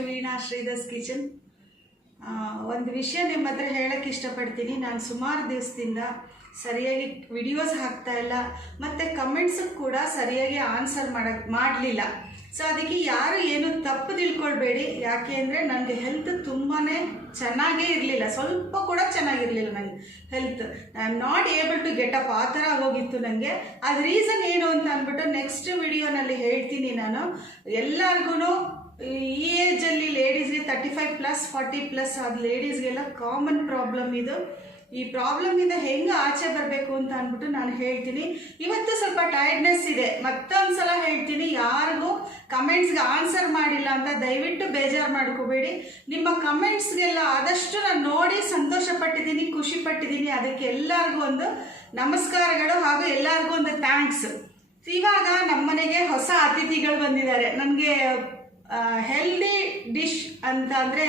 To Veena Sridhar's kitchen. ಒಂದು ವಿಷಯ ನಿಮ್ಮ ಹತ್ರ ಹೇಳಕ್ಕೆ ಇಷ್ಟಪಡ್ತೀನಿ. ನಾನು ಸುಮಾರು ದಿವಸದಿಂದ ಸರಿಯಾಗಿ ವಿಡಿಯೋಸ್ ಹಾಕ್ತಾ ಇಲ್ಲ, ಮತ್ತು ಕಮೆಂಟ್ಸಿಗೆ ಕೂಡ ಸರಿಯಾಗಿ ಆನ್ಸರ್ ಮಾಡಲಿಲ್ಲ. ಸೊ ಅದಕ್ಕೆ ಯಾರು ಏನು ತಪ್ಪು ತಿಳ್ಕೊಳ್ಬೇಡಿ. ಯಾಕೆ ಅಂದರೆ ನನಗೆ ಹೆಲ್ತ್ ತುಂಬಾ ಚೆನ್ನಾಗೇ ಇರಲಿಲ್ಲ, ಸ್ವಲ್ಪ ಕೂಡ ಚೆನ್ನಾಗಿರಲಿಲ್ಲ ನನಗೆ health. I am not able to get up, ಆ ಥರ ಆಗೋಗಿತ್ತು ನನಗೆ. ಅದು ರೀಸನ್ ಏನು ಅಂತ ಅಂದ್ಬಿಟ್ಟು ನೆಕ್ಸ್ಟ್ ವಿಡಿಯೋನಲ್ಲಿ ಹೇಳ್ತೀನಿ. ನಾನು ಎಲ್ಲರಿಗೂ ಈ ಏಜಲ್ಲಿ ಲೇಡೀಸ್ಗೆ 35+, 40+ ಆದ ಲೇಡೀಸ್ಗೆಲ್ಲ ಕಾಮನ್ ಪ್ರಾಬ್ಲಮ್ ಇದು. ಈ ಪ್ರಾಬ್ಲಮಿಂದ ಹೆಂಗೆ ಆಚೆ ಬರಬೇಕು ಅಂತ ಅಂದ್ಬಿಟ್ಟು ನಾನು ಹೇಳ್ತೀನಿ. ಇವತ್ತು ಸ್ವಲ್ಪ ಟೈರ್ಡ್ನೆಸ್ ಇದೆ, ಮತ್ತೊಂದು ಸಲ ಹೇಳ್ತೀನಿ. ಯಾರಿಗೂ ಕಮೆಂಟ್ಸ್ಗೆ ಆನ್ಸರ್ ಮಾಡಿಲ್ಲ ಅಂತ ದಯವಿಟ್ಟು ಬೇಜಾರು ಮಾಡ್ಕೋಬೇಡಿ. ನಿಮ್ಮ ಕಮೆಂಟ್ಸ್ಗೆಲ್ಲ ಆದಷ್ಟು ನಾನು ನೋಡಿ ಸಂತೋಷ ಪಟ್ಟಿದ್ದೀನಿ, ಖುಷಿ ಪಟ್ಟಿದ್ದೀನಿ. ಅದಕ್ಕೆ ಎಲ್ಲರಿಗೂ ಒಂದು ನಮಸ್ಕಾರಗಳು ಹಾಗೂ ಎಲ್ಲರಿಗೂ ಒಂದು ಥ್ಯಾಂಕ್ಸ್. ಇವಾಗ ನಮ್ಮನೆಗೆ ಹೊಸ ಅತಿಥಿಗಳು ಬಂದಿದ್ದಾರೆ. ನನಗೆ ಹೆಲ್ದಿ ಡಿಶ್ ಅಂತ ಅಂದರೆ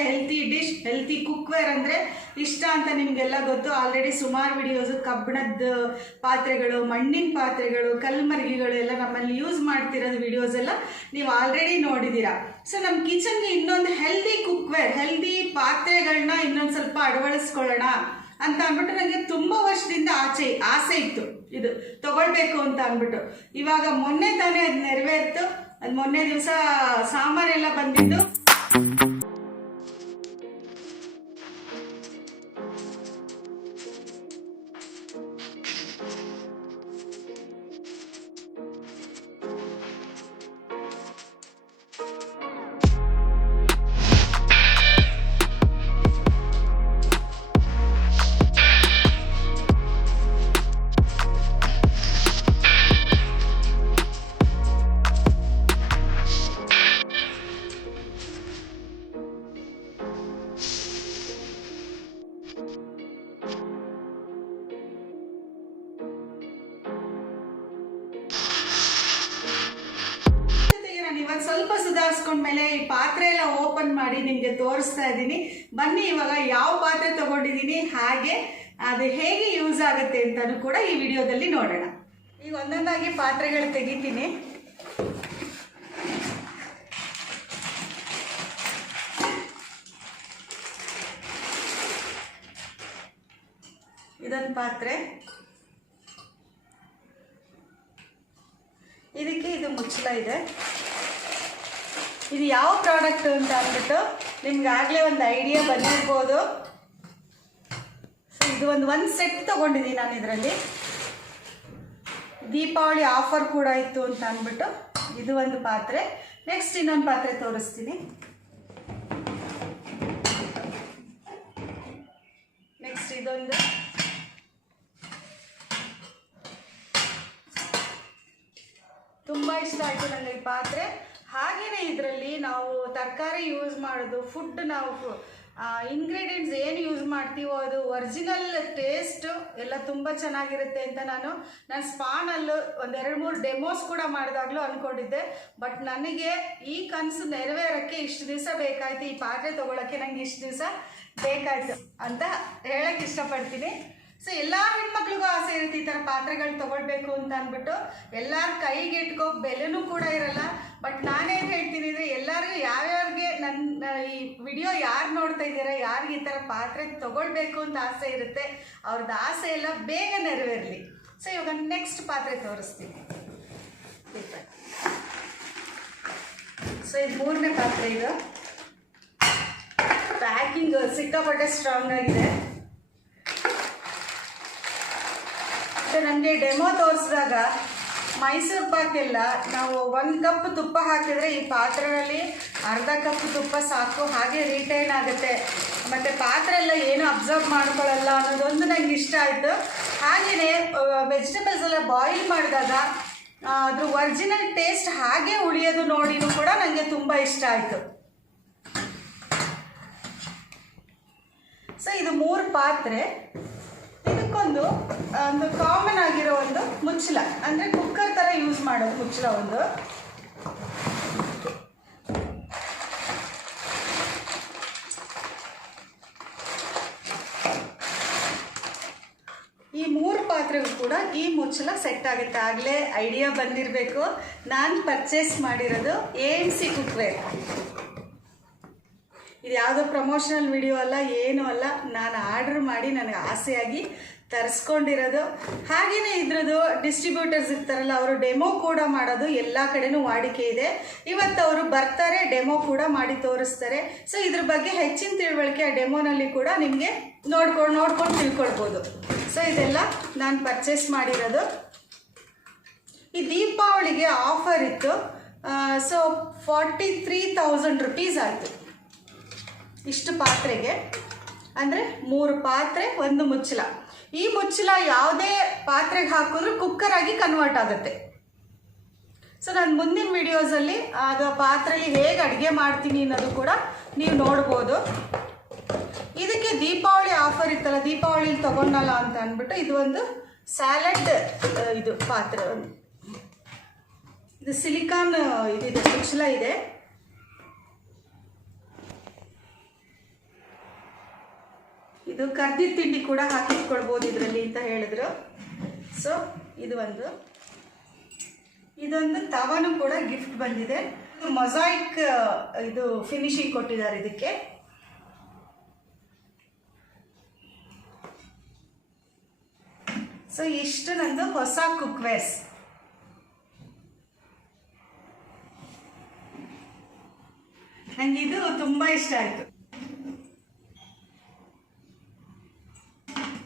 ಹೆಲ್ತಿ ಕುಕ್ವೇರ್ ಅಂದರೆ ಇಷ್ಟ ಅಂತ ನಿಮಗೆಲ್ಲ ಗೊತ್ತು. ಆಲ್ರೆಡಿ ಸುಮಾರು ವಿಡಿಯೋಸು ಕಬ್ಬಿಣದ ಪಾತ್ರೆಗಳು, ಮಣ್ಣಿನ ಪಾತ್ರೆಗಳು, ಕಲ್ಮರ್ಗಿಗಳು ಎಲ್ಲ ನಮ್ಮಲ್ಲಿ ಯೂಸ್ ಮಾಡ್ತಿರೋದು ವಿಡಿಯೋಸ್ ಎಲ್ಲ ನೀವು ಆಲ್ರೆಡಿ ನೋಡಿದ್ದೀರಾ. ಸೊ ನಮ್ಮ ಕಿಚನ್ಗೆ ಇನ್ನೊಂದು ಹೆಲ್ದಿ ಕುಕ್ವೇರ್, ಹೆಲ್ದಿ ಪಾತ್ರೆಗಳನ್ನ ಇನ್ನೊಂದು ಸ್ವಲ್ಪ ಅಳವಡಿಸ್ಕೊಳ್ಳೋಣ ಅಂತ ಅಂದ್ಬಿಟ್ಟು ನನಗೆ ತುಂಬ ವರ್ಷದಿಂದ ಆಸೆ ಇತ್ತು ಇದು ತಗೊಳ್ಬೇಕು ಅಂತ ಅಂದ್ಬಿಟ್ಟು. ಇವಾಗ ಮೊನ್ನೆ ತಾನೇ ಅದು ನೆರವೇರಿತು. ಅದು ಮೊನ್ನೆ ದಿವಸ ಸಾಮಾನೆಲ್ಲ ಬಂದಿದ್ದು. ಇವಾಗ ಸ್ವಲ್ಪ ಸುಧಾರಿಸ್ಕೊಂಡ್ಮೇಲೆ ಈ ಪಾತ್ರೆ ಎಲ್ಲ ಓಪನ್ ಮಾಡಿ ನಿಮಗೆ ತೋರಿಸ್ತಾ ಇದ್ದೀನಿ. ಬನ್ನಿ ಇವಾಗ ಯಾವ ಪಾತ್ರೆ ತಗೊಂಡಿದ್ದೀನಿ, ಹಾಗೆ ಅದು ಹೇಗೆ ಯೂಸ್ ಆಗುತ್ತೆ ಅಂತಲೂ ಕೂಡ ಈ ವಿಡಿಯೋದಲ್ಲಿ ನೋಡೋಣ. ಈಗ ಒಂದೊಂದಾಗಿ ಪಾತ್ರೆಗಳು ತೆಗಿತೀನಿ. ಇದೊಂದು ಪಾತ್ರೆ, ಇದಕ್ಕೆ ಇದು ಮುಚ್ಚಳ ಇದೆ. ಇದು ಯಾವ ಪ್ರಾಡಕ್ಟ್ ಅಂತ ಅಂದ್ಬಿಟ್ಟು ನಿಮ್ಗಾಗಲೇ ಒಂದು ಐಡಿಯಾ ಬಂದಿರ್ಬೋದು. ಸೊ ಇದು ಒಂದು ಸೆಟ್ ತೊಗೊಂಡಿದ್ದೀನಿ ನಾನು. ಇದರಲ್ಲಿ ದೀಪಾವಳಿ ಆಫರ್ ಕೂಡ ಇತ್ತು ಅಂತ ಅಂದ್ಬಿಟ್ಟು ಇದು ಒಂದು ಪಾತ್ರೆ. ನೆಕ್ಸ್ಟ್ ಇನ್ನೊಂದು ಪಾತ್ರೆ ತೋರಿಸ್ತೀನಿ. ನೆಕ್ಸ್ಟ್ ಇದೊಂದು, ತುಂಬ ಇಷ್ಟ ಆಯಿತು ನನಗೆ ಈ ಪಾತ್ರೆ. ಹಾಗೆಯೇ ಇದರಲ್ಲಿ ನಾವು ತರಕಾರಿ ಯೂಸ್ ಮಾಡೋದು, ಫುಡ್ ನಾವು ಇಂಗ್ರೀಡಿಯೆಂಟ್ಸ್ ಏನು ಯೂಸ್ ಮಾಡ್ತೀವೋ ಅದು ಒರಿಜಿನಲ್ ಟೇಸ್ಟು ಎಲ್ಲ ತುಂಬ ಚೆನ್ನಾಗಿರುತ್ತೆ ಅಂತ ನಾನು ಸ್ಪಾನಲ್ಲೂ ಒಂದು 2-3 ಡೆಮೋಸ್ ಕೂಡ ಮಾಡಿದಾಗಲೂ ಅಂದ್ಕೊಂಡಿದ್ದೆ. ಬಟ್ ನನಗೆ ಈ ಕನಸು ನೆರವೇರೋಕ್ಕೆ ಇಷ್ಟು ದಿವಸ ಬೇಕಾಯಿತು. ಈ ಪಾತ್ರೆ ತೊಗೊಳಕ್ಕೆ ನನಗೆ ಇಷ್ಟು ದಿವಸ ಬೇಕಾಯಿತು ಅಂತ ಹೇಳಕ್ಕೆ ಇಷ್ಟಪಡ್ತೀನಿ. ಸೊ ಎಲ್ಲ ಹೆಣ್ಮಕ್ಳಿಗೂ ಆಸೆ ಇರುತ್ತೆ ಈ ಥರ ಪಾತ್ರೆಗಳು ತೊಗೊಳ್ಬೇಕು ಅಂತ ಅಂದ್ಬಿಟ್ಟು. ಎಲ್ಲರ ಕೈಗೆ ಇಟ್ಕೋ ಬೆಲೆನೂ ಕೂಡ ಇರಲ್ಲ. ಬಟ್ ನಾನೇನು ಹೇಳ್ತೀನಿ ಅಂದರೆ ಎಲ್ಲರಿಗೂ ಯಾರ್ಯಾರಿಗೆ ನನ್ನ ಈ ವಿಡಿಯೋ ಯಾರು ನೋಡ್ತಾ ಇದ್ದೀರಾ, ಯಾರಿಗೆ ಈ ಥರ ಪಾತ್ರೆ ತೊಗೊಳ್ಬೇಕು ಅಂತ ಆಸೆ ಇರುತ್ತೆ, ಅವ್ರದ್ದು ಆಸೆ ಎಲ್ಲ ಬೇಗ ನೆರವೇರಲಿ. ಸೊ ಇವಾಗ ನೆಕ್ಸ್ಟ್ ಪಾತ್ರೆ ತೋರಿಸ್ತೀನಿ. ಸೊ ಇದು 3ನೇ ಪಾತ್ರೆ. ಇದು ಪ್ಯಾಕಿಂಗ್ ಸಿಕ್ಕಾಪಟ್ಟೆ ಸ್ಟ್ರಾಂಗ್ ಆಗಿದೆ. ನನಗೆ ಡೆಮೋ ತೋರಿಸಿದಾಗ ಮೈಸೂರು ಪಾಕೆಲ್ಲ ನಾವು 1 ಕಪ್ ತುಪ್ಪ ಹಾಕಿದರೆ ಈ ಪಾತ್ರೆಯಲ್ಲಿ ಅರ್ಧ ಕಪ್ ತುಪ್ಪ ಸಾಕು, ಹಾಗೆ ರಿಟೈನ್ ಆಗುತ್ತೆ, ಮತ್ತು ಪಾತ್ರೆ ಎಲ್ಲ ಏನು ಅಬ್ಸರ್ವ್ ಮಾಡ್ಕೊಳ್ಳಲ್ಲ ಅನ್ನೋದೊಂದು ನನಗೆ ಇಷ್ಟ ಆಯಿತು. ಹಾಗೆಯೇ ವೆಜಿಟೇಬಲ್ಸ್ ಎಲ್ಲ ಬಾಯ್ಲ್ ಮಾಡಿದಾಗ ಅದ್ರ ಒರಿಜಿನಲ್ ಟೇಸ್ಟ್ ಹಾಗೆ ಉಳಿಯೋದು ನೋಡಿನೂ ಕೂಡ ನನಗೆ ತುಂಬ ಇಷ್ಟ ಆಯಿತು. ಸೊ ಇದು 3 ಪಾತ್ರೆ. ಇದಕ್ಕೊಂದು ಕಾಮನ್ ಆಗಿರೋ ಒಂದು ಮುಚ್ಚಳ, ಅಂದರೆ ಕುಕ್ಕರ್ ಥರ ಯೂಸ್ ಮಾಡೋದು ಮುಚ್ಚಳ ಒಂದು. ಈ 3 ಪಾತ್ರೆಗೂ ಕೂಡ ಈ ಮುಚ್ಚಳ ಸೆಟ್ ಆಗುತ್ತೆ. ಆಗಲೇ ಐಡಿಯಾ ಬಂದಿರಬೇಕು. ನಾನು ಪರ್ಚೇಸ್ ಮಾಡಿರೋದು AMC ಕುಕ್ವೇರ್. ಇದು ಯಾವುದೋ ಪ್ರಮೋಷನಲ್ ವಿಡಿಯೋ ಅಲ್ಲ, ಏನೂ ಅಲ್ಲ. ನಾನು ಆರ್ಡ್ರ್ ಮಾಡಿ ನನಗೆ ಆಸೆಯಾಗಿ ತರಿಸ್ಕೊಂಡಿರೋದು. ಹಾಗೆಯೇ ಇದ್ರದ್ದು ಡಿಸ್ಟ್ರಿಬ್ಯೂಟರ್ಸ್ ಇರ್ತಾರಲ್ಲ, ಅವರು ಡೆಮೋ ಕೂಡ ಮಾಡೋದು ಎಲ್ಲ ಕಡೆನೂ ವಾಡಿಕೆ ಇದೆ. ಇವತ್ತು ಅವರು ಬರ್ತಾರೆ, ಡೆಮೋ ಕೂಡ ಮಾಡಿ ತೋರಿಸ್ತಾರೆ. ಸೊ ಇದ್ರ ಬಗ್ಗೆ ಹೆಚ್ಚಿನ ತಿಳುವಳಿಕೆ ಆ ಡೆಮೋನಲ್ಲಿ ಕೂಡ ನಿಮಗೆ ನೋಡ್ಕೊಂಡು ತಿಳ್ಕೊಳ್ಬೋದು. ಸೊ ಇದೆಲ್ಲ ನಾನು ಪರ್ಚೇಸ್ ಮಾಡಿರೋದು. ಈ ದೀಪಾವಳಿಗೆ ಆಫರ್ ಇತ್ತು. ಸೊ 43,000 rupees ಆಯಿತು ಇಷ್ಟು ಪಾತ್ರೆಗೆ. ಅಂದರೆ 3 ಪಾತ್ರೆ, 1 ಮುಚ್ಚಳ. ಈ ಮುಚ್ಚಳ ಯಾವುದೇ ಪಾತ್ರೆಗೆ ಹಾಕಿದ್ರೂ ಕುಕ್ಕರ್ ಆಗಿ ಕನ್ವರ್ಟ್ ಆಗುತ್ತೆ. ಸೊ ನಾನು ಮುಂದಿನ ವಿಡಿಯೋಸಲ್ಲಿ ಅದು ಪಾತ್ರೆಯಲ್ಲಿ ಹೇಗೆ ಅಡುಗೆ ಮಾಡ್ತೀನಿ ಅನ್ನೋದು ಕೂಡ ನೀವು ನೋಡ್ಬೋದು. ಇದಕ್ಕೆ ದೀಪಾವಳಿ ಆಫರ್ ಇತ್ತಲ್ಲ, ದೀಪಾವಳಿಲಿ ತೊಗೊಂಡಲ್ಲ ಅಂತ ಅಂದ್ಬಿಟ್ಟು ಇದು ಒಂದು ಸ್ಯಾಲಡ್ ಇದು ಪಾತ್ರೆ. ಇದು ಸಿಲಿಕಾನ್ ಇದಿದೆ, ಮುಚ್ಚಳ ಇದೆ. ಇದು ಕರ್ದಿದ್ದ ತಿಂಡಿ ಕೂಡ ಹಾಕಿಟ್ಕೊಳ್ಬೋದು ಇದರಲ್ಲಿ ಅಂತ ಹೇಳಿದ್ರು. ಸೊ ಇದೊಂದು ತವಾನು ಕೂಡ ಗಿಫ್ಟ್ ಬಂದಿದೆ. ಮೊಸಾಯಿಕ್ ಇದು ಫಿನಿಶಿಂಗ್ ಕೊಟ್ಟಿದ್ದಾರೆ ಇದಕ್ಕೆ. ಸೊ ಇಷ್ಟು ನಂದು ಹೊಸ ಕುಕ್ವೇರ್ಸ್. ನನಗೆ ಇದು ತುಂಬ ಇಷ್ಟ ಆಯಿತು.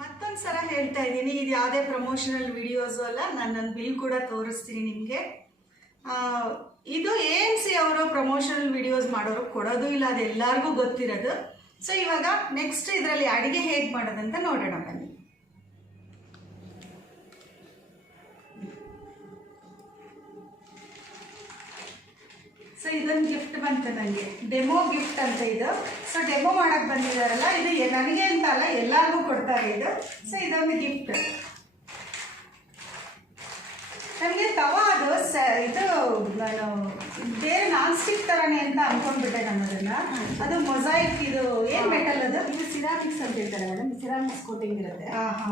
ಮತ್ತೊಂದು ಸಲ ಹೇಳ್ತಾ ಇದ್ದೀನಿ, ಇದು ಯಾವುದೇ ಪ್ರಮೋಷನಲ್ ವಿಡಿಯೋಸು ಅಲ್ಲ. ನಾನು ನನ್ನ ಬಿಲ್ ಕೂಡ ತೋರಿಸ್ತೀನಿ ನಿಮಗೆ. ಇದು AMC ಅವರು ಪ್ರಮೋಷನಲ್ ವಿಡಿಯೋಸ್ ಮಾಡೋರು ಕೊಡೋದು ಇಲ್ಲ, ಅದು ಎಲ್ಲರಿಗೂ ಗೊತ್ತಿರೋದು. ಸೊ ಇವಾಗ ನೆಕ್ಸ್ಟ್ ಇದರಲ್ಲಿ ಅಡುಗೆ ಹೇಗೆ ಮಾಡೋದಂತ ನೋಡೋಣ ಬನ್ನಿ. ಸೊ ಇದೊಂದು ಗಿಫ್ಟ್ ಬಂತು ನನಗೆ, ಡೆಮೋ ಗಿಫ್ಟ್ ಅಂತ ಇದು. ಸೊ ಡೆಮೋ ಮಾಡೋಕ್ಕೆ ಬಂದಿದ್ದಾರಲ್ಲ, ಇದು ನನಗೆ ಅಂತ ಅಲ್ಲ, ಎಲ್ಲರಿಗೂ ಕೊಡ್ತಾರೆ ಇದು. ಸೊ ಇದೊಂದು ಗಿಫ್ಟ್. ನನಗೆ ತವಾ ಅದು ಇದು ನಾನು ಬೇರೆ ನಾನ್ ಸ್ಟಿಕ್ ಥರನೇ ಅಂತ ಅಂದ್ಕೊಂಡ್ಬಿಟ್ಟೆ ನಾನು ಅದನ್ನು. ಅದು ಮೊಸಾಯಿಕ್, ಇದು ಏನು ಮೆಟಲ್ ಅದು? ಇದು ಸಿರಾಮಿಕ್ಸ್ ಅಂತ ಹೇಳ್ತಾರೆ ಮೇಡಮ್. ಸಿರಾಮಿಕ್ಸ್ ಕೋಟಿಂಗ್ ಇರುತ್ತೆ,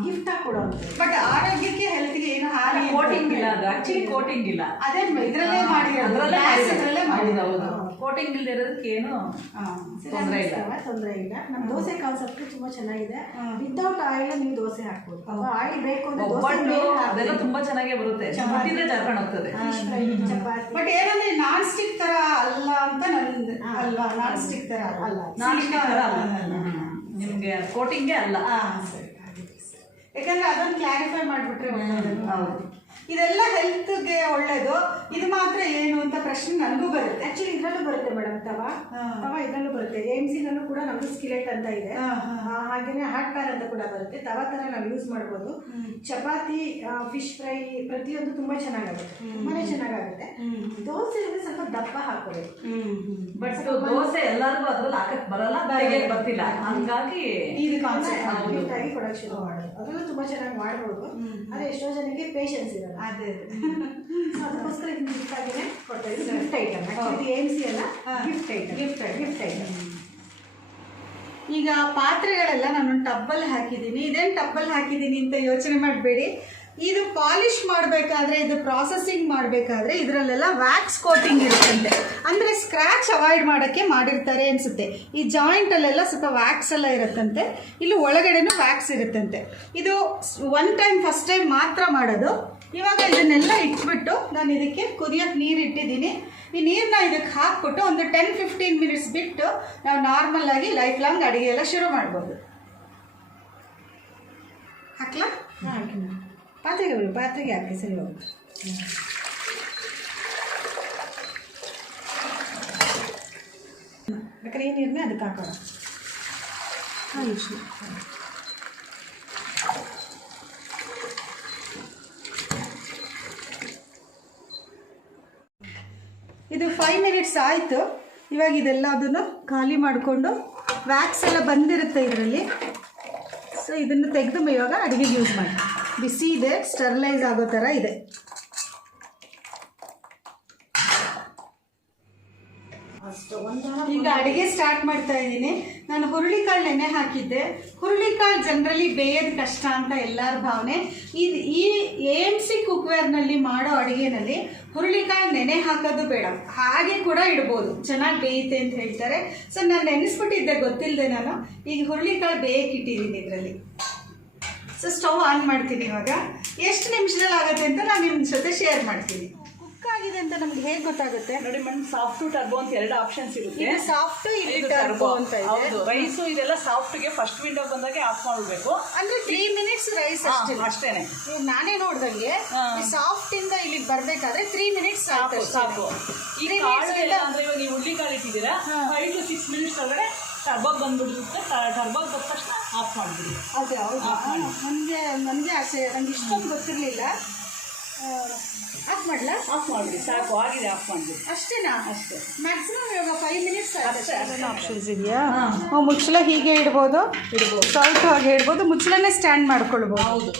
ಗಿಫ್ಟ್ ಆಗಿ ಕೊಡೋದು. ಬಟ್ ಆರೋಗ್ಯಕ್ಕೆ ಹೆಲ್ತ್ಗೆ ಏನು ಹಾನಿ ಕೋಟಿಂಗ್ ಇಲ್ಲ, ಅದು ಆಕ್ಚುಲಿ ಕೋಟಿಂಗ್ ಇಲ್ಲ. ಅದೇ ಇದರಲ್ಲೇ ಮಾಡಿರೋದು. ಕೋಟಿಂಗ್ ಇಲ್ದಿರೋದಕ್ಕೆ ಏನು ತೊಂದರೆ ಇಲ್ಲ. ನಮ್ಮ ದೋಸೆ ಕಾನ್ಸೆಪ್ಟ್ ತುಂಬಾ ಚೆನ್ನಾಗಿದೆ. ವಿತೌಟ್ ಆಯಿಲ್ ನೀವು ದೋಸೆ ಹಾಕ್ಬೋದು. ಆಯಿಲ್ ಬೇಕು ಅಂದ್ರೆ ಅದೆಲ್ಲ ತುಂಬಾ ಚೆನ್ನಾಗೇ ಬರುತ್ತೆ, ಮುಟ್ಟಿದ್ರೆ ಜಾರ್ಕೊಂಡು ಹೋಗ್ತದೆ. ಬಟ್ ಏನಂದ್ರೆ ನಾನ್ ಸ್ಟಿಕ್ ತರ ಅಲ್ಲ ಅಂತ ನಂದು ಅಲ್ವಾ? ನಾನ್ ಸ್ಟಿಕ್ ತರ ಅಲ್ಲ, ನಾನ್ ಸ್ಟಿಕ್ ತರ ಅಲ್ಲ, ನಿಮ್ಗೆ ಕೋಟಿಂಗೇ ಅಲ್ಲ. ಯಾಕಂದ್ರೆ ಅದನ್ನು ಕ್ಲಾರಿಫೈ ಮಾಡಿಬಿಟ್ರೆ ಒಳ್ಳೆಯದು. ಇದೆಲ್ಲ ಹೆಲ್ತ್ಗೆ ಒಳ್ಳೇದು. ಇದು ಮಾತ್ರ ಏನು ಅಂತ ಪ್ರಶ್ನೆ ನನಗೂ ಬರುತ್ತೆ. ಆಕ್ಚುಲಿ ಇದರಲ್ಲೂ ಬರುತ್ತೆ ಮೇಡಮ್, ತವಾ ಇದರಲ್ಲೂ ಬರುತ್ತೆ. AMCನಲ್ಲೂ ಕೂಡ ನಮ್ದು ಸ್ಕಿಲೆಟ್ ಅಂತ ಇದೆ, ಹಾಗೇನೆ ಹಾಟ್ ಪ್ಯಾನ್ ಅಂತ ಕೂಡ ಬರುತ್ತೆ. ತವಾ ತರ ನಾವು ಯೂಸ್ ಮಾಡ್ಬೋದು. ಚಪಾತಿ, ಫಿಶ್ ಫ್ರೈ ಪ್ರತಿಯೊಂದು ತುಂಬಾ ಚೆನ್ನಾಗಾಗುತ್ತೆ, ತುಂಬಾನೇ ಚೆನ್ನಾಗಾಗುತ್ತೆ. ದೋಸೆ ಅಂದ್ರೆ ಸ್ವಲ್ಪ ದಪ್ಪ ಹಾಕೋದು. ಬಟ್ ದೋಸೆ ಎಲ್ಲರಿಗೂ ಅದ್ರಲ್ಲಿ ಹಾಕಕ್ ಬರಲ್ಲ, ಬರ್ತಿಲ್ಲ. ಹಂಗಾಗಿ ಇದು ಕಾನ್ಸೆಪ್ಟ್ ಗಿಫ್ಟ್ ಆಗಿ ಕೊಡಕ್ಕೆ ಶುರು ಮಾಡೋದು. ಅದರಲ್ಲೂ ತುಂಬಾ ಚೆನ್ನಾಗಿ ಮಾಡ್ಬೋದು. ಆದ್ರೆ ಎಷ್ಟೋ ಜನಕ್ಕೆ ಪೇಷನ್ಸ್ ಇರಲ್ಲ. ಅದೇ ಅದಕ್ಕೋಸ್ಕರ ಇದು ಗಿಫ್ಟ್ ಆಗಿನೇ ಕೊಡ್ತಾ ಇದ್ದೀವಿ. ಗಿಫ್ಟ್ ಐಟಮ್, ಇದು AMC ಅಲ್ಲ, ಗಿಫ್ಟ್ ಐಟಮ್. ಈಗ ಪಾತ್ರೆಗಳೆಲ್ಲ ನಾನು ಟಬ್ಬಲ್ಲಿ ಹಾಕಿದ್ದೀನಿ. ಇದೇನು ಟಬ್ಬಲ್ಲಿ ಹಾಕಿದ್ದೀನಿ ಅಂತ ಯೋಚನೆ ಮಾಡಬೇಡಿ. ಇದು ಪಾಲಿಷ್ ಮಾಡಬೇಕಾದ್ರೆ, ಇದು ಪ್ರಾಸೆಸಿಂಗ್ ಮಾಡಬೇಕಾದ್ರೆ ಇದರಲ್ಲೆಲ್ಲ ವ್ಯಾಕ್ಸ್ ಕೋಟಿಂಗ್ ಇರುತ್ತಂತೆ. ಅಂದರೆ ಸ್ಕ್ರ್ಯಾಚ್ ಅವಾಯ್ಡ್ ಮಾಡೋಕ್ಕೆ ಮಾಡಿರ್ತಾರೆ ಅನಿಸುತ್ತೆ. ಈ ಜಾಯಿಂಟಲ್ಲೆಲ್ಲ ಸ್ವಲ್ಪ ವ್ಯಾಕ್ಸ್ ಎಲ್ಲ ಇರುತ್ತಂತೆ. ಇಲ್ಲಿ ಒಳಗಡೆನೂ ವ್ಯಾಕ್ಸ್ ಇರುತ್ತಂತೆ. ಇದು ಫಸ್ಟ್ ಟೈಮ್ ಮಾತ್ರ ಮಾಡೋದು. ಇವಾಗ ಇದನ್ನೆಲ್ಲ ಇಟ್ಬಿಟ್ಟು ನಾನು ಇದಕ್ಕೆ ಕುದಿಯೋಕ್ಕೆ ನೀರು ಇಟ್ಟಿದ್ದೀನಿ. ಈ ನೀರನ್ನ ಇದಕ್ಕೆ ಹಾಕ್ಬಿಟ್ಟು ಒಂದು 10-15 ಮಿನಿಟ್ಸ್ ಬಿಟ್ಟು ನಾವು ನಾರ್ಮಲ್ ಆಗಿ ಲೈಫ್ ಲಾಂಗ್ ಅಡುಗೆ ಎಲ್ಲ ಶುರು ಮಾಡ್ಬೋದು. ಹಾಕ್ಲಾ? ಹಾಕಿ ಪಾತ್ರೆಗೆ ಹಾಕಿ ಸರಿ ಹೋಗುತ್ತೆ. ಬೇಕಾದ್ರೆ ಈ ನೀರನ್ನ ಅದಕ್ಕೆ ಹಾಕೋಣ. ಇಷ್ಟು ಇದು 5 ಮಿನಿಟ್ಸ್ ಆಯಿತು. ಇವಾಗ ಇದೆಲ್ಲ ಅದನ್ನು ಖಾಲಿ ಮಾಡಿಕೊಂಡು ವ್ಯಾಕ್ಸ್ ಎಲ್ಲ ಬಂದಿರುತ್ತೆ ಇದರಲ್ಲಿ. ಸೊ ಇದನ್ನು ತೆಗೆದು ಇವಾಗ ಅಡುಗೆಗೆ ಯೂಸ್ ಮಾಡಿ. ಬಿಸಿ ಇದೆ, ಸ್ಟರ್ಲೈಸ್ ಆಗೋ ಥರ ಇದೆ. ಅಷ್ಟು ಈಗ ಅಡುಗೆ ಸ್ಟಾರ್ಟ್ ಮಾಡ್ತಾ ಇದ್ದೀನಿ. ನಾನು ಹುರುಳಿಕಾಳು ನೆನೆ ಹಾಕಿದ್ದೆ. ಹುರುಳಿಕಾಳು ಜನರಲಿ ಬೇಯೋದು ಕಷ್ಟ ಅಂತ ಎಲ್ಲರ ಭಾವನೆ. ಇದು ಈ AMC ಕುಕ್ವೇರ್ನಲ್ಲಿ ಮಾಡೋ ಅಡುಗೆನಲ್ಲಿ ಹುರುಳಿಕಾಳು ನೆನೆ ಹಾಕೋದು ಬೇಡ, ಹಾಗೆ ಕೂಡ ಇಡ್ಬೋದು, ಚೆನ್ನಾಗಿ ಬೇಯುತ್ತೆ ಅಂತ ಹೇಳ್ತಾರೆ. ಸೊ ನಾನು ನೆನೆಸ್ಬಿಟ್ಟಿದ್ದೆ ಗೊತ್ತಿಲ್ಲದೆ ನಾನು. ಈಗ ಹುರುಳಿಕಾಳು ಬೇಯಕ್ಕೆ ಇಟ್ಟಿದ್ದೀನಿ ಇದರಲ್ಲಿ. ಸೊ ಸ್ಟವ್ ಆನ್ ಮಾಡ್ತೀನಿ. ಇವಾಗ ಎಷ್ಟು ನಿಮಿಷದಲ್ಲಿ ಆಗುತ್ತೆ ಅಂತ ನಾನು ನಿಮ್ಮ ಜೊತೆ ಶೇರ್ ಮಾಡ್ತೀನಿ. ಕುಕ್ ಆಗಿದೆ ಅಂತ ನಮ್ಗೆ ಹೇಗೆ ಗೊತ್ತಾಗುತ್ತೆ? ನೋಡಿ ಮೇಡಮ್, ಸಾಫ್ಟ್ ಟರ್ಬೋ ಅಂತ 2 ಆಪ್ಷನ್ಸ್ ಇರುತ್ತೆ. ಇದು ಸಾಫ್ಟ್, ಇದು ಟರ್ಬೋ ಅಂತ ಇದೆ. ಹೌದು, ರೈಸ್ ಇದೆಲ್ಲ ಸಾಫ್ಟ್ಗೆ ಫಸ್ಟ್ ವಿಂಡೋ ಬಂದಾಗೆ ಆಫ್ ಮಾಡಬೇಕು. ಅಂದ್ರೆ 3 ಮಿನಿಟ್ಸ್ ರೈಸ್ ಅಷ್ಟೇನೆ. ನಾನೇ ನೋಡ್ದಂಗೆ ಸಾಫ್ಟ್ ಇಂದ ಇಲ್ಲಿಗೆ ಬರ್ಬೇಕಾದ್ರೆ 3 ಮಿನಿಟ್ಸ್ ಸಾಕು. ಈ ಕಾಳು ಎಲ್ಲ ಅಂದ್ರೆ ಇವಾಗ ನೀವು ಹುರುಳಿಕಾಳು ಇಟ್ಟಿದ್ದೀರಾ, 5 to 6 ಮಿನಿಟ್ಸ್ ಒಳಗಡೆ ಟರ್ಬೋಗ್ ಬಂದ್ಬಿಡುತ್ತೆ. ಟರ್ಬೋಗ್ ಬಂದ ತಕ್ಷಣ ಆಫ್ ಮಾಡಿಬಿಡಿ. ಅದೇ ಹೌದು. ನನಗೆ ಆಸೆ, ನಂಗೆ ಇಷ್ಟೊಂದು ಗೊತ್ತಿರಲಿಲ್ಲ. ಆಫ್ ಮಾಡಲಾ? ಆಫ್ ಮಾಡಿಬಿಡಿ, ಸಾಕು, ಆಗಿದೆ, ಆಫ್ ಮಾಡಿಬಿಡಿ. ಅಷ್ಟೇನಾ? ಅಷ್ಟೇ. ಮ್ಯಾಕ್ಸಿಮಮ್ ಇವಾಗ 5 ಮಿನಿಟ್ಸ್ ಅಷ್ಟೇ. ಆಪ್ಷನ್ಸ್ ಇದೆಯಾ? ಮುಚ್ಚಳ ಹೀಗೆ ಇಡ್ಬೋದು, ಸ್ವಲ್ಪ ಹಾಗೆ ಇಡ್ಬೋದು, ಮುಚ್ಚಳನೇ ಸ್ಟ್ಯಾಂಡ್ ಮಾಡ್ಕೊಳ್ಬೋದು. ಹೌದು,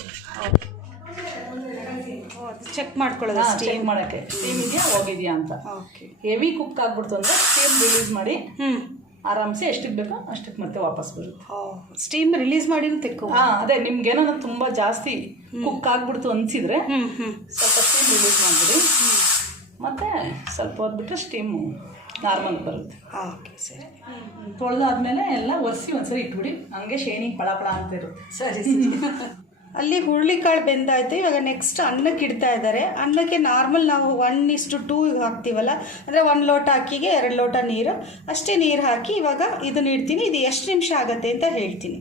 ಚೆಕ್ ಮಾಡ್ಕೊಳ್ಳೋದು ಸ್ಟೀಮ್ ಮಾಡೋಕ್ಕೆ, ಸ್ಟೀಮಿಗೆ ಹೋಗಿದೆಯಾ ಅಂತ. ಓಕೆ. ಹೆವಿ ಕುಕ್ ಆಗ್ಬಿಡ್ತು ಅಂದರೆ ಸ್ಟೀಮ್ ರಿಲೀಸ್ ಮಾಡಿ ಆರಾಮ್ಸೆ ಎಷ್ಟಕ್ಕೆ ಬೇಕೋ ಅಷ್ಟಕ್ಕೆ ಮತ್ತೆ ವಾಪಸ್ ಬರುತ್ತೆ. ಸ್ಟೀಮ್ ರಿಲೀಸ್ ಮಾಡಿ ತೆಕ್ಕು. ಅದೇ ನಿಮ್ಗೇನೋ ತುಂಬ ಜಾಸ್ತಿ ಕುಕ್ ಆಗ್ಬಿಡ್ತು ಅನಿಸಿದ್ರೆ ಸ್ವಲ್ಪ ಸ್ಟೀಮ್ ರಿಲೀಸ್ ಮಾಡಿಬಿಡಿ, ಮತ್ತೆ ಸ್ವಲ್ಪ ಹೊದ್ಬಿಟ್ರೆ ಸ್ಟೀಮು ನಾರ್ಮಲ್ ಬರುತ್ತೆ. ಓಕೆ, ಸರಿ. ತೊಳೆದಾದ್ಮೇಲೆ ಎಲ್ಲ ಒರೆಸಿ ಒಂದ್ಸರಿ ಇಟ್ಬಿಡಿ, ಹಂಗೆ ಶೈನಿಂಗ್ ಪಳ ಅಂತ ಇರುತ್ತೆ. ಸರಿ. ಅಲ್ಲಿ ಹುರುಳಿಕಾಳು ಬೆಂದಾಯ್ತು. ಇವಾಗ ನೆಕ್ಸ್ಟ್ ಅನ್ನಕ್ಕೆ ಇಡ್ತಾ ಇದ್ದಾರೆ. ಅನ್ನಕ್ಕೆ ನಾರ್ಮಲ್ ನಾವು 1:2 ಹಾಕ್ತೀವಲ್ಲ, ಅಂದರೆ 1 ಲೋಟ ಅಕ್ಕಿಗೆ 2 ಲೋಟ ನೀರು, ಅಷ್ಟೇ ನೀರು ಹಾಕಿ ಇವಾಗ ಇದನ್ನ ಇಡ್ತೀನಿ. ಇದು ಎಷ್ಟು ನಿಮಿಷ ಆಗುತ್ತೆ ಅಂತ ಹೇಳ್ತೀನಿ.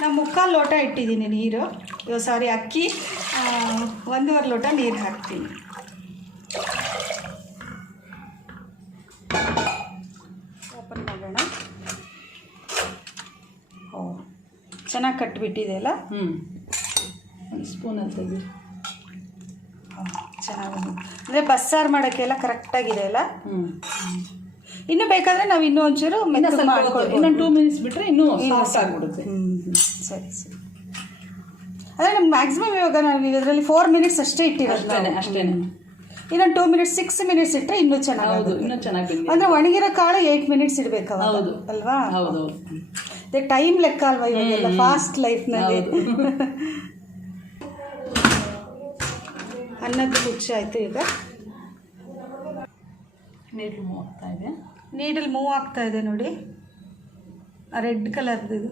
ನಾನು 3/4 ಲೋಟ ಇಟ್ಟಿದ್ದೀನಿ ನೀರು, ಅಕ್ಕಿ 1.5 ಲೋಟ ನೀರು ಹಾಕ್ತೀನಿ. ಓಪನ್ ಮಾಡೋಣ. ಚೆನ್ನಾಗಿ ಕಟ್ಟಿಬಿಟ್ಟಿದೆ ಅಲ್ಲ? ಒಂದು ಸ್ಪೂನಲ್ಲಿ ತೆಗಿ. ಚೆನ್ನಾಗಿ ಅಂದರೆ ಬಸ್ಸಾರು ಮಾಡೋಕ್ಕೆಲ್ಲ ಕರೆಕ್ಟಾಗಿದೆ ಅಲ್ಲ? ಇನ್ನೂ ಬೇಕಾದರೆ ನಾವು ಇನ್ನೂ ಒಂಚೂರು ಮಾಡ್ಕೊಳ್ಬೋದು. ಇನ್ನೊಂದು 2 ಮಿನಿಟ್ಸ್ ಬಿಟ್ಟರೆ ಇನ್ನೂ ಸಾಫ್ಟ್ ಆಗಿಬಿಡುತ್ತೆ. ಸರಿ. ಅದೇ ನಮ್ಗೆ ಮ್ಯಾಕ್ಸಿಮಮ್ ಇವಾಗ ನಾವು ಇದರಲ್ಲಿ 4 ಮಿನಿಟ್ಸ್ ಅಷ್ಟೇ ಇಟ್ಟಿರೋದು. ಅಷ್ಟೇ. ಇನ್ನೊಂದು 2 ಮಿನಿಟ್ಸ್ 6 ಮಿನಿಟ್ಸ್ ಇಟ್ಟರೆ ಇನ್ನೂ ಚೆನ್ನಾಗಿ. ಇನ್ನೂ ಚೆನ್ನಾಗಿ ಅಂದರೆ ಒಣಗಿರೋ ಕಾಳು 8 ಮಿನಿಟ್ಸ್ ಇಡಬೇಕು. ಹೌದು ಅಲ್ವಾ? ಹೌದು. ಅದೇ ಟೈಮ್ ಲೆಕ್ಕ ಅಲ್ವಾ ಇವಾಗೆಲ್ಲ ಫಾಸ್ಟ್ ಲೈಫ್ನಲ್ಲಿ. ಅನ್ನದ ಹುಚ್ಚಾಯಿತು. ಈಗ ನೀಡಲ್ ಮೂವ್ ಆಗ್ತಾ ಇದೆ. ನೀಡಲ್ ಮೂವ್ ಆಗ್ತಾ ಇದೆ ನೋಡಿ, ರೆಡ್ ಕಲರ್ದು ಇದು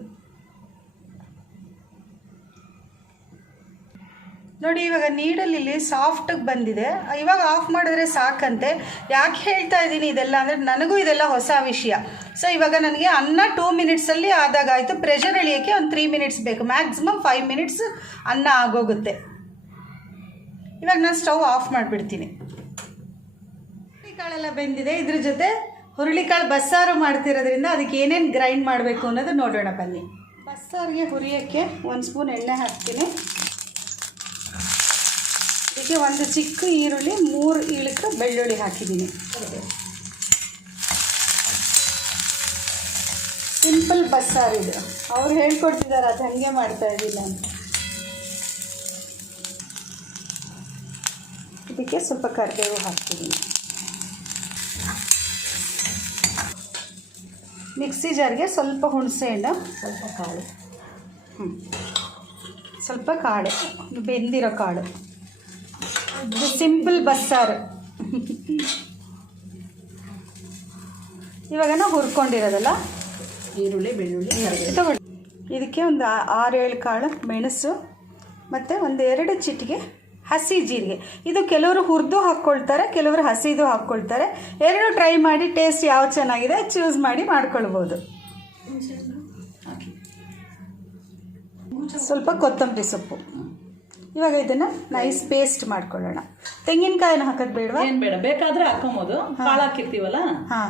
ನೋಡಿ. ಇವಾಗ ನೀಡಲ್ ಇಲ್ಲಿ ಸಾಫ್ಟಾಗಿ ಬಂದಿದೆ. ಇವಾಗ ಆಫ್ ಮಾಡಿದ್ರೆ ಸಾಕಂತೆ. ಯಾಕೆ ಹೇಳ್ತಾ ಇದ್ದೀನಿ ಇದೆಲ್ಲ ಅಂದರೆ ನನಗೂ ಇದೆಲ್ಲ ಹೊಸ ವಿಷಯ. ಸೊ ಇವಾಗ ನನಗೆ ಅನ್ನ 2 ಮಿನಿಟ್ಸಲ್ಲಿ ಆದಾಗಾಯಿತು. ಪ್ರೆಷರ್ ಎಳಿಯೋಕ್ಕೆ ಒಂದು 3 ಮಿನಿಟ್ಸ್ ಬೇಕು, ಮ್ಯಾಕ್ಸಿಮಮ್ 5 ಮಿನಿಟ್ಸ್ ಅನ್ನ ಆಗೋಗುತ್ತೆ. ಇವಾಗ ನಾನು ಸ್ಟವ್ ಆಫ್ ಮಾಡಿಬಿಡ್ತೀನಿ. ಹುರುಳಿಕಾಳೆಲ್ಲ ಬೆಂದಿದೆ. ಇದ್ರ ಜೊತೆ ಹುರುಳಿಕಾಳು ಬಸ್ಸಾರು ಮಾಡ್ತಿರೋದ್ರಿಂದ ಅದಕ್ಕೆ ಏನೇನು ಗ್ರೈಂಡ್ ಮಾಡಬೇಕು ಅನ್ನೋದು ನೋಡೋಣ ಬನ್ನಿ. ಬಸ್ಸಾರಿಗೆ ಹುರಿಯೋಕ್ಕೆ 1 ಸ್ಪೂನ್ ಎಣ್ಣೆ ಹಾಕ್ತೀನಿ. ಇದಕ್ಕೆ 1 ಚಿಕ್ಕ ಈರುಳ್ಳಿ, 3 ಇಳಕ್ಕೆ ಬೆಳ್ಳುಳ್ಳಿ ಹಾಕಿದ್ದೀನಿ. ಸಿಂಪಲ್ ಬಸ್ಸಾರು ಇದು, ಅವ್ರು ಹೇಳ್ಕೊಡ್ತಿದ್ದಾರೆ, ಅದು ಹಾಗೆ ಮಾಡ್ತಾ ಇದ್ದೀನಿ ನಾನು. ಇದಕ್ಕೆ ಸ್ವಲ್ಪ ಕರಿಬೇವು ಹಾಕ್ತಿದ್ದೀನಿ. ಮಿಕ್ಸಿ ಜಾರ್ಗೆ ಸ್ವಲ್ಪ ಹುಣಸೆ ಹಣ್ಣು, ಸ್ವಲ್ಪ ಕಾಳು, ಸ್ವಲ್ಪ ಕಾಳು, ಬೆಂದಿರೋ ಕಾಳು. ಇದು ಸಿಂಪಲ್ ಬಸ್ಸಾರು. ಇವಾಗ ನಾವು ಹುರ್ಕೊಂಡಿರೋದಲ್ಲ ಈರುಳ್ಳಿ, ಬೆಳ್ಳುಳ್ಳಿ ತಗೊಳ್ಳಿ. ಇದಕ್ಕೆ ಒಂದು 6-7 ಕಾಳು ಮೆಣಸು ಮತ್ತು 1-2 ಚಿಟಿಕೆ ಹಸಿ ಜೀರಿಗೆ. ಇದು ಕೆಲವರು ಹುರಿದು ಹಾಕ್ಕೊಳ್ತಾರೆ, ಕೆಲವರು ಹಸಿದು ಹಾಕ್ಕೊಳ್ತಾರೆ. 2 ಟ್ರೈ ಮಾಡಿ ಟೇಸ್ಟ್ ಯಾವ್ದು ಚೆನ್ನಾಗಿದೆ ಚೂಸ್ ಮಾಡಿ ಮಾಡ್ಕೊಳ್ಬೋದು. ಸ್ವಲ್ಪ ಕೊತ್ತಂಬರಿ ಸೊಪ್ಪು. ಇವಾಗ ಇದನ್ನು ನೈಸ್ ಪೇಸ್ಟ್ ಮಾಡ್ಕೊಳ್ಳೋಣ. ತೆಂಗಿನಕಾಯಿನ ಹಾಕೋದು ಬೇಡವಾ? ಏನು ಬೇಡ, ಬೇಕಾದರೆ ಹಾಕೊಬೋದು. ಕಾಳು ಹಾಕಿರ್ತೀವಲ್ಲ,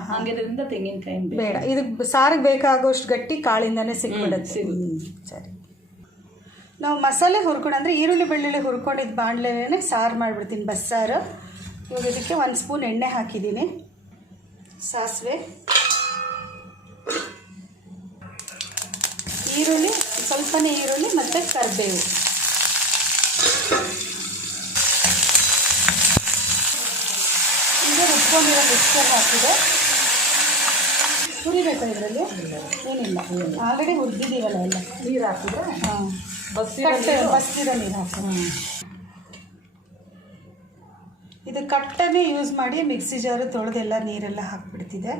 ಹಂಗಿರೋದ್ರಿಂದ ತೆಂಗಿನಕಾಯಿ ಬೇಡ. ಇದು ಸಾರಿಗೆ ಬೇಕಾಗೋಷ್ಟು ಗಟ್ಟಿ ಕಾಳಿಂದನೇ ಸಿಗ್ಬಿಡುತ್ತೆ. ಸರಿ, ನಾವು ಮಸಾಲೆ ಹುರ್ಕೊಂಡು ಈರುಳ್ಳಿ ಬೆಳ್ಳುಳ್ಳಿ ಹುರ್ಕೊಂಡಿದ್ದು ಬಾಣಲೆನೇ ಸಾರು ಮಾಡಿಬಿಡ್ತೀನಿ ಬಸ್ಸಾರು. ಇವಾಗ ಇದಕ್ಕೆ 1 ಸ್ಪೂನ್ ಎಣ್ಣೆ ಹಾಕಿದ್ದೀನಿ. ಸಾಸಿವೆ, ಈರುಳ್ಳಿ, ಸ್ವಲ್ಪನೇ ಈರುಳ್ಳಿ ಮತ್ತು ಕರಿಬೇವು. ಈಗ ರುಬ್ಕೊಂಡಿರೋ ಮಿಕ್ಸ್ಚರ್ ಹಾಕಿದೆ. ಹುರಿಬೇಕಾ ಇದರಲ್ಲಿ? ಏನಿಲ್ಲ, ಆಲ್ರೆಡಿ ಹುರಿದಿದ್ದೀವಲ್ಲ ಎಲ್ಲ. ನೀರು ಹಾಕಿದ್ರೆ ಹಾಂ, ಬಸ್ತಿರೋ ನೀರು ಹಾಕಿ. ಇದು ಕಟ್ಟನ್ನೇ ಯೂಸ್ ಮಾಡಿ ಮಿಕ್ಸಿ ಜಾರು ತೊಳೆದೆಲ್ಲ ನೀರೆಲ್ಲ ಹಾಕಿಬಿಡ್ತಿದೆ.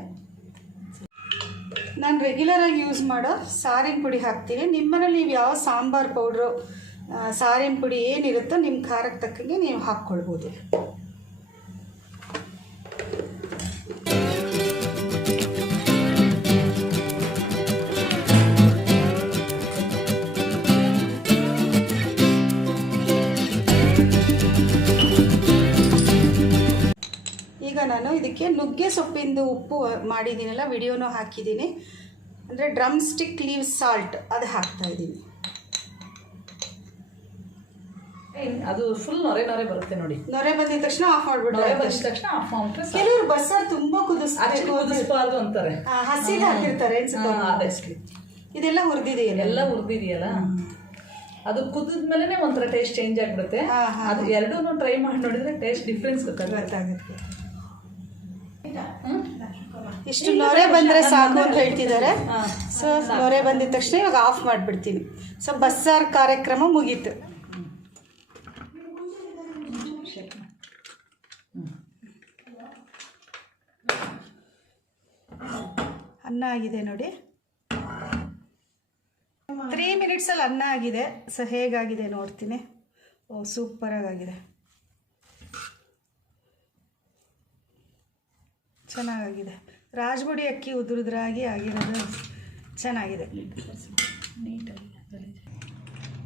ನಾನು ರೆಗ್ಯುಲರಾಗಿ ಯೂಸ್ ಮಾಡೋ ಸಾರಿನ ಪುಡಿ ಹಾಕ್ತೀನಿ. ನಿಮ್ಮನೇಲಿ ನೀವು ಯಾವ ಸಾಂಬಾರು ಪೌಡ್ರು, ಸಾರಿನ ಪುಡಿ ಏನಿರುತ್ತೋ ನಿಮ್ಮ ಖಾರಕ್ಕೆ ತಕ್ಕಂಗೆ ನೀವು ಹಾಕ್ಕೊಳ್ಬೋದು. ಈಗ ನಾನು ಇದಕ್ಕೆ ನುಗ್ಗೆ ಸೊಪ್ಪಿಂದು ಉಪ್ಪು ಮಾಡಿದ್ದೀನಲ್ಲ, ವಿಡಿಯೋನೂ ಹಾಕಿದ್ದೀನಿ. ಅಂದರೆ ಡ್ರಮ್ ಸ್ಟಿಕ್ ಲೀವ್ ಸಾಲ್ಟ್ ಅದು ಹಾಕ್ತಾಯಿದ್ದೀನಿ. ಅದು ಫುಲ್ ನೊರೆ ನೊರೆ ಬರುತ್ತೆ ನೋಡಿ. ನೊರೆ ಬಂದಿದ ತಕ್ಷಣ ಆಫ್ ಮಾಡ್ಬಿಟ್ಟು, ನೊರೆ ಬಂದಿದ ತಕ್ಷಣ ಆಫ್ ಮಾಡ್ಬಿಟ್ರೆ ಕೆಲವರು ಬಸ್ಸಾರು ತುಂಬಾ ಕುದಿಸ್ಬಾರ್ದು ಅಂತಾರೆ, ಹಸಿದು ಹಾಕಿರ್ತಾರೆ. ಇದೆಲ್ಲ ಹುರಿದಿದೆಯಲ್ಲ, ಎಲ್ಲ ಹುರಿದಿದೆಯಲ್ಲ, ಅದು ಕುದಿದ್ಮೇಲೆ ಒಂಥರ ಟೇಸ್ಟ್ ಚೇಂಜ್ ಆಗಿಬಿಡುತ್ತೆ. ಅದು ಎರಡೂ ಟ್ರೈ ಮಾಡಿ ನೋಡಿದ್ರೆ ಟೇಸ್ಟ್ ಡಿಫ್ರೆನ್ಸ್ ಗೊತ್ತಾಗುತ್ತೆ. ಇಷ್ಟು ನೊರೆ ಬಂದರೆ ಸಾಕು ಅಂತ ಹೇಳ್ತಿದ್ದಾರೆ. ಸೊ ನೊರೆ ಬಂದಿದ ತಕ್ಷಣ ಇವಾಗ ಆಫ್ ಮಾಡಿಬಿಡ್ತೀನಿ. ಸೊ ಬಸ್ಸಾರು ಕಾರ್ಯಕ್ರಮ ಮುಗೀತು. ಅನ್ನ ಆಗಿದೆ ನೋಡಿ, 3 ಮಿನಿಟ್ಸಲ್ಲಿ ಅನ್ನ ಆಗಿದೆ. ಸೊ ಹೇಗಾಗಿದೆ ನೋಡ್ತೀನಿ. ಓ, ಸೂಪರಾಗಿದೆ, ಚೆನ್ನಾಗಿದೆ. ರಾಜಬುಡಿ ಅಕ್ಕಿ ಉದುರುದ್ರಾಗಿ ಆಗಿರೋದು ಚೆನ್ನಾಗಿದೆ, ನೀಟಾಗಿ.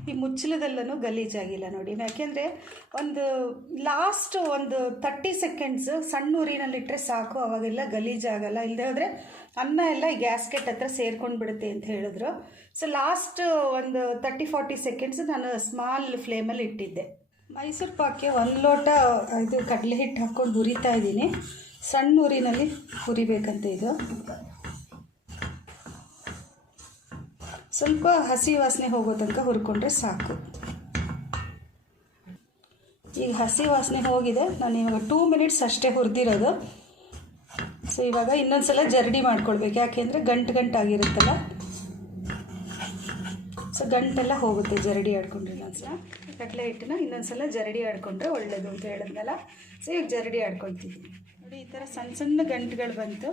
ಈ ಮುಚ್ಚಳದಲ್ಲೂ ಗಲೀಜಾಗಿಲ್ಲ ನೋಡಿ. ಯಾಕೆಂದರೆ ಒಂದು ಲಾಸ್ಟ್ ಒಂದು 30 ಸೆಕೆಂಡ್ಸ್ ಸಣ್ಣ ಊರಿನಲ್ಲಿಟ್ಟರೆ ಸಾಕು, ಅವಾಗೆಲ್ಲ ಗಲೀಜಾಗಲ್ಲ. ಇಲ್ಲದೆ ಹೋದರೆ ಅನ್ನ ಎಲ್ಲ ಗ್ಯಾಸ್ಕೆಟ್ ಹತ್ರ ಸೇರ್ಕೊಂಡು ಬಿಡುತ್ತೆ ಅಂತ ಹೇಳಿದ್ರು. ಸೊ ಲಾಸ್ಟ್ ಒಂದು 30-40 ಸೆಕೆಂಡ್ಸ್ ನಾನು ಸ್ಮಾಲ್ ಫ್ಲೇಮಲ್ಲಿ ಇಟ್ಟಿದ್ದೆ. ಮೈಸೂರು ಪಾಕ್ಗೆ 1 ಲೋಟ ಇದು ಕಡಲೆ ಹಿಟ್ಟು ಹಾಕ್ಕೊಂಡು ಹುರಿತಾ ಇದ್ದೀನಿ. ಸಣ್ಣ ಊರಿನಲ್ಲಿ ಹುರಿಬೇಕಂತ ಇದು. ಸ್ವಲ್ಪ ಹಸಿ ವಾಸನೆ ಹೋಗೋ ತನಕ ಹುರ್ಕೊಂಡ್ರೆ ಸಾಕು. ಈಗ ಹಸಿ ವಾಸನೆ ಹೋಗಿದೆ. ನಾನು ಇವಾಗ 2 ಮಿನಿಟ್ಸ್ ಅಷ್ಟೇ ಹುರಿದಿರೋದು. ಸೊ ಇವಾಗ ಇನ್ನೊಂದು ಸಲ ಜರಡಿ ಮಾಡ್ಕೊಳ್ಬೇಕು, ಯಾಕೆಂದರೆ ಗಂಟಾಗಿರುತ್ತಲ್ಲ. ಸೊ ಗಂಟೆಲ್ಲ ಹೋಗುತ್ತೆ ಜರಡಿ ಆಡ್ಕೊಂಡ್ರೆ. ಇನ್ನೊಂದ್ಸಲ ಕಡಲೆ ಹಿಟ್ಟನ್ನ ಇನ್ನೊಂದು ಸಲ ಜರಡಿ ಆಡ್ಕೊಂಡ್ರೆ ಒಳ್ಳೆಯದು ಅಂತ ಹೇಳಿದ್ನಲ್ಲ. ಸೊ ಈಗ ಜರಡಿ ಆಡ್ಕೊಳ್ತಿದ್ದೀನಿ ನೋಡಿ. ಈ ಥರ ಸಣ್ಣ ಸಣ್ಣ ಗಂಟುಗಳು ಬಂತು.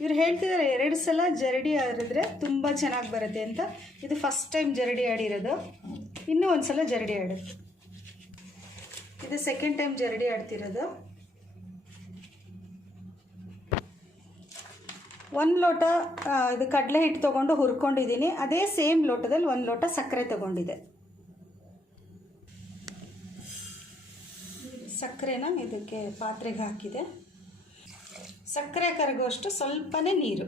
ಇವ್ರು ಹೇಳ್ತಿದ್ದಾರೆ 2 ಸಲ ಜರಡಿ ಆಡಿದ್ರೆ ತುಂಬ ಚೆನ್ನಾಗಿ ಬರುತ್ತೆ ಅಂತ. ಇದು ಫಸ್ಟ್ ಟೈಮ್ ಜರಡಿ ಆಡಿರೋದು. ಇನ್ನೂ ಒಂದು ಸಲ ಜರಡಿ ಆಡೋದು. ಇದು ಸೆಕೆಂಡ್ ಟೈಮ್ ಜರಡಿ ಆಡ್ತಿರೋದು. 1 ಲೋಟ ಇದು ಕಡಲೆ ಹಿಟ್ಟು ತೊಗೊಂಡು ಹುರ್ಕೊಂಡಿದ್ದೀನಿ. ಅದೇ ಸೇಮ್ ಲೋಟದಲ್ಲಿ 1 ಲೋಟ ಸಕ್ಕರೆ ತೊಗೊಂಡಿದೆ. ಸಕ್ಕರೆನ ಇದಕ್ಕೆ ಪಾತ್ರೆಗೆ ಹಾಕಿದೆ. ಸಕ್ಕರೆ ಕರಗುವಷ್ಟು ಸ್ವಲ್ಪನೇ ನೀರು.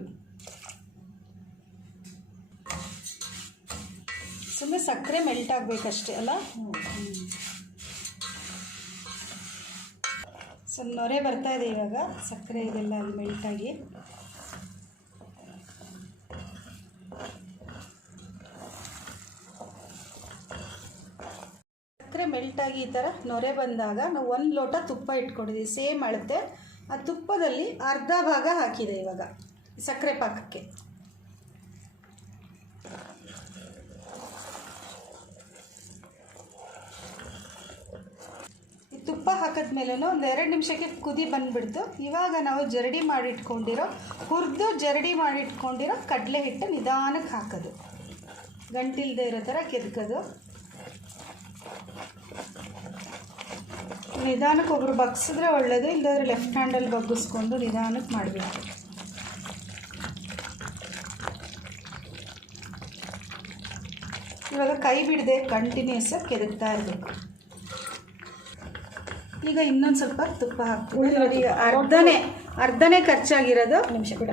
ಸುಮ್ಮನೆ ಸಕ್ಕರೆ ಮೆಲ್ಟ್ ಆಗಬೇಕಷ್ಟೇ ಅಲ್ಲ. ಸ್ವಲ್ಪ ನೊರೆ ಬರ್ತಾ ಇದೆ ಇವಾಗ, ಸಕ್ಕರೆ ಇದೆಲ್ಲ ಮೆಲ್ಟಾಗಿ. ಸಕ್ಕರೆ ಮೆಲ್ಟಾಗಿ ಈ ಥರ ನೊರೆ ಬಂದಾಗ ನಾವು 1 ಲೋಟ ತುಪ್ಪ ಇಟ್ಕೊಂಡಿದ್ದೀವಿ, ಸೇಮ್ ಅಳತೆ. ಆ ತುಪ್ಪದಲ್ಲಿ ಅರ್ಧ ಭಾಗ ಹಾಕಿದೆ ಇವಾಗ ಸಕ್ಕರೆ ಪಾಕಕ್ಕೆ. ಈ ತುಪ್ಪ ಹಾಕಿದ್ಮೇಲೆ ಒಂದು 2 ನಿಮಿಷಕ್ಕೆ ಕುದಿ ಬಂದುಬಿಡ್ತು. ಇವಾಗ ನಾವು ಜರಡಿ ಮಾಡಿಟ್ಕೊಂಡಿರೋ ಜರಡಿ ಮಾಡಿಟ್ಕೊಂಡಿರೋ ಕಡಲೆ ಹಿಟ್ಟು ನಿಧಾನಕ್ಕೆ ಹಾಕೋದು, ಗಂಟಿಲ್ದೇ ಇರೋ ಥರ ಕೆದಕೋದು. ನಿಧಾನಕ್ಕೆ ಒಬ್ಬರು ಬಗ್ಸಿದ್ರೆ ಒಳ್ಳೆಯದು, ಇಲ್ಲದ್ರೆ ಲೆಫ್ಟ್ ಹ್ಯಾಂಡಲ್ಲಿ ಬಗ್ಗಿಸ್ಕೊಂಡು ನಿಧಾನಕ್ಕೆ ಮಾಡಬೇಕು. ಇವಾಗ ಕೈ ಬಿಡದೆ ಕಂಟಿನ್ಯೂಸ್ ಕೆದಕ್ತಾ ಇರಬೇಕು. ಈಗ ಇನ್ನೊಂದು ಸ್ವಲ್ಪ ತುಪ್ಪ ಹಾಕ್ತೀವಿ ನೋಡಿ. ಅರ್ಧನೇ ಖರ್ಚಾಗಿರೋದು. ನಿಮಿಷ ಕೂಡ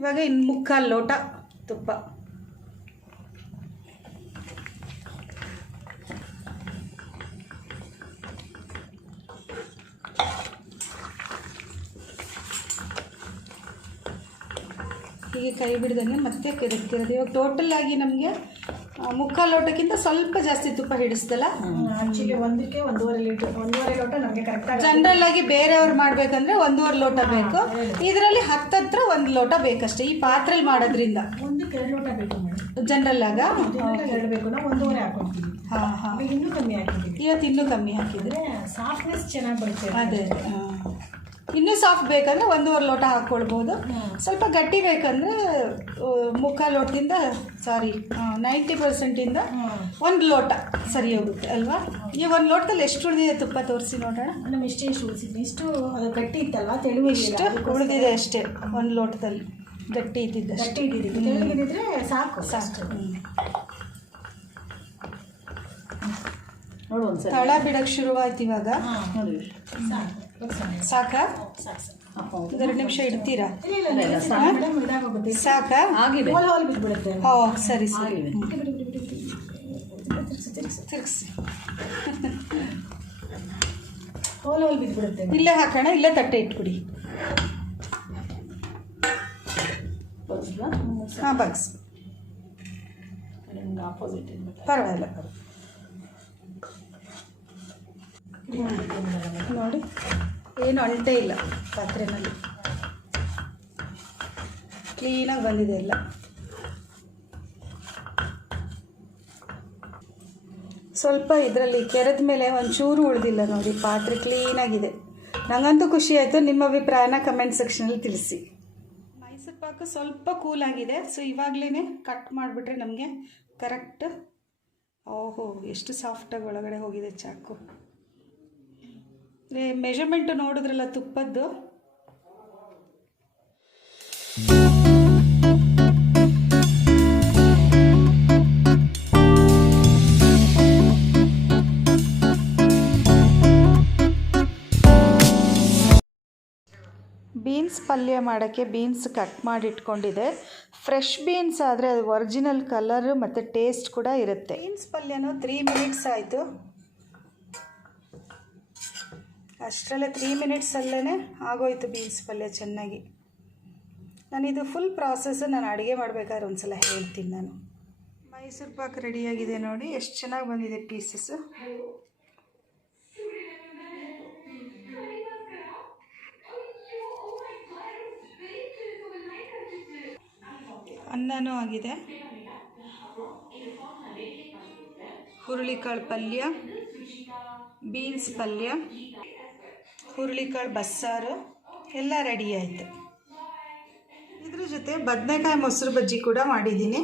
ಇವಾಗ ಇನ್ನು 3/4 ಲೋಟ ತುಪ್ಪ. ಹೀಗೆ ಕೈ ಬಿಡ್ದಂಗೆ ಮತ್ತೆ ಕೆದಕ್ತಿರೋದು. ಇವಾಗ ಟೋಟಲ್ ಆಗಿ ನಮಗೆ ಮುಕ್ಕಾಲು ಲೋಟಕ್ಕಿಂತ ಸ್ವಲ್ಪ ಜಾಸ್ತಿ ತುಪ್ಪ ಹಿಡಿಸ್ದಲ್ಲ. ಆಕ್ಚುಲಿ ಒಂದಕ್ಕೆ 1.5 ಲೋಟ ನಮಗೆ ಕರೆಕ್ಟಾಗಿ. ಜನರಲ್ ಆಗಿ ಬೇರೆಯವ್ರು ಮಾಡ್ಬೇಕಂದ್ರೆ 1.5 ಲೋಟ ಬೇಕು. ಇದರಲ್ಲಿ ಹತ್ತತ್ರ 1 ಲೋಟ ಬೇಕಷ್ಟೇ. ಈ ಪಾತ್ರೆಲಿ ಮಾಡೋದ್ರಿಂದ ಒಂದಕ್ಕೆ 2 ಲೋಟ ಬೇಕು ಮೇಡಮ್. ಜನರಲ್ ಆಗ 2 ಬೇಕು. ನಾವು 1.5 ಹಾಕೊಳ್ತೀವಿ. ಹಾಂ ಇನ್ನೂ ಕಮ್ಮಿ ಹಾಕಿದ್ದೀವಿ. ಇವತ್ತು ಇನ್ನೂ ಕಮ್ಮಿ ಹಾಕಿದ್ರೆ ಸಾಫ್ಟ್ನೆಸ್ ಚೆನ್ನಾಗಿ ಬರುತ್ತೆ. ಅದೇ ಇನ್ನೂ ಸಾಫ್ಟ್ ಬೇಕಂದ್ರೆ 1.5 ಲೋಟ ಹಾಕ್ಕೊಳ್ಬೋದು. ಸ್ವಲ್ಪ ಗಟ್ಟಿ ಬೇಕಂದರೆ ಮುಕ್ಕಾಲು ಲೋಟದಿಂದ 90%ಇಂದ 1 ಲೋಟ ಸರಿ ಹೋಗುತ್ತೆ ಅಲ್ವಾ. ಈ 1 ಲೋಟದಲ್ಲಿ ಎಷ್ಟು ಉಳಿದಿದೆ ತುಪ್ಪ ತೋರಿಸಿ ನೋಡೋಣ. ನಮ್ಮ ಎಷ್ಟು ಉಳಿಸಿದ್ವಿ, ಇಷ್ಟು ಅದು ಗಟ್ಟಿ ಇತ್ತಲ್ವಾ, ತೆಳುವು ಇಷ್ಟು ಉಳಿದಿದೆ ಅಷ್ಟೇ. 1 ಲೋಟದಲ್ಲಿ ಗಟ್ಟಿ ಇದ್ದಿದ್ದು ತೆಳುಗಿದ್ರೆ ಸಾಕು. ನೋಡು ಒಂದ್ಸಲ ತಳ ಬಿಡಕ್ಕೆ ಶುರುವಾಯ್ತು ಇವಾಗ. ನೋಡಿ ಸಾಕಾ? 2 ನಿಮಿಷ ಇಡ್ತೀರಾ? ಸಾಕ ಆಗಿದೆ. ಬಿಟ್ಬಿಡುತ್ತೆ. ಹೋ ಸರಿ ಸರಿ ತಿರ್ಗಿಸಿ. ಹೋಲ್ ಬಿಟ್ಬಿಡುತ್ತೆ. ಇಲ್ಲೇ ಹಾಕೋಣ, ಇಲ್ಲೇ ತಟ್ಟೆ ಇಟ್ಬಿಡಿ. ಹಾಂ ಬಗ್ಸ್ ಆಪೋಸಿಟ್ ಪರವಾಗಿಲ್ಲ. ನೋಡಿ ಏನು ಅಳತೆ ಇಲ್ಲ, ಪಾತ್ರೆನಲ್ಲಿ ಕ್ಲೀನಾಗಿ ಬಂದಿದೆ ಎಲ್ಲ. ಸ್ವಲ್ಪ ಇದರಲ್ಲಿ ಕೆರೆದ ಮೇಲೆ ಒಂಚೂರು ಉಳಿದಿಲ್ಲ ನೋಡಿ. ಪಾತ್ರೆ ಕ್ಲೀನಾಗಿದೆ. ನನಗಂತೂ ಖುಷಿ ಆಯಿತು. ನಿಮ್ಮ ಅಭಿಪ್ರಾಯನ ಕಮೆಂಟ್ ಸೆಕ್ಷನಲ್ಲಿ ತಿಳಿಸಿ. ಮೈಸೂರು ಪಾಕು ಸ್ವಲ್ಪ ಕೂಲಾಗಿದೆ. ಸೊ ಇವಾಗಲೇ ಕಟ್ ಮಾಡಿಬಿಟ್ರೆ ನಮಗೆ ಕರೆಕ್ಟ್. ಓಹೋ ಎಷ್ಟು ಸಾಫ್ಟಾಗಿ ಒಳಗಡೆ ಹೋಗಿದೆ ಚಾಕು. ಮೆಜರ್ಮೆಂಟು ನೋಡಿದ್ರಲ್ಲ ತುಪ್ಪದ್ದು. ಬೀನ್ಸ್ ಪಲ್ಯ ಮಾಡೋಕ್ಕೆ ಬೀನ್ಸ್ ಕಟ್ ಮಾಡಿ ಇಟ್ಕೊಂಡಿದೆ. ಫ್ರೆಶ್ ಬೀನ್ಸ್ ಆದರೆ ಅದು ಒರಿಜಿನಲ್ ಕಲರು ಮತ್ತು ಟೇಸ್ಟ್ ಕೂಡ ಇರುತ್ತೆ. ಬೀನ್ಸ್ ಪಲ್ಯನೂ 3 ಮಿನಿಟ್ಸ್ ಆಯಿತು. ಅಷ್ಟರಲ್ಲೇ 3 ಮಿನಿಟ್ಸಲ್ಲೇ ಆಗೋಯ್ತು ಬೀನ್ಸ್ ಪಲ್ಯ ಚೆನ್ನಾಗಿ. ನಾನಿದು ಫುಲ್ ಪ್ರಾಸೆಸ್ಸು ನಾನು ಅಡುಗೆ ಮಾಡಬೇಕಾದ್ರೆ ಒಂದು ಸಲ ಹೇಳ್ತೀನಿ ನಾನು. ಮೈಸೂರು ಪಾಕ್ ರೆಡಿಯಾಗಿದೆ ನೋಡಿ, ಎಷ್ಟು ಚೆನ್ನಾಗಿ ಬಂದಿದೆ ಪೀಸಸ್ಸು. ಅನ್ನನೂ ಆಗಿದೆ. ಹುರುಳಿಕಾಳು ಪಲ್ಯ, ಬೀನ್ಸ್ ಪಲ್ಯ, ಹುರುಳಿಕಾಳು ಬಸ್ಸಾರು ಎಲ್ಲ ರೆಡಿ ಆಯಿತು. ಇದ್ರ ಜೊತೆ ಬದನೆಕಾಯಿ ಮೊಸರು ಬಜ್ಜಿ ಕೂಡ ಮಾಡಿದ್ದೀನಿ.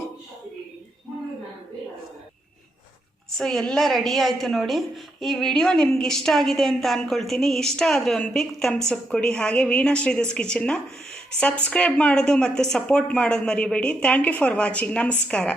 ಸೊ ಎಲ್ಲ ರೆಡಿ ಆಯಿತು ನೋಡಿ. ಈ ವಿಡಿಯೋ ನಿಮ್ಗೆ ಇಷ್ಟ ಆಗಿದೆ ಅಂತ ಅಂದ್ಕೊಳ್ತೀನಿ. ಇಷ್ಟ ಆದರೆ ಒಂದು ಬಿಗ್ ಥಮ್ಸ್ ಅಪ್ ಕೊಡಿ. ಹಾಗೆ ವೀಣಾ ಶ್ರೀಧರ್ಸ್ ಕಿಚನ್ನ ಸಬ್ಸ್ಕ್ರೈಬ್ ಮಾಡೋದು ಮತ್ತು ಸಪೋರ್ಟ್ ಮಾಡೋದು ಮರಿಬೇಡಿ. Thank you for watching. ನಮಸ್ಕಾರ.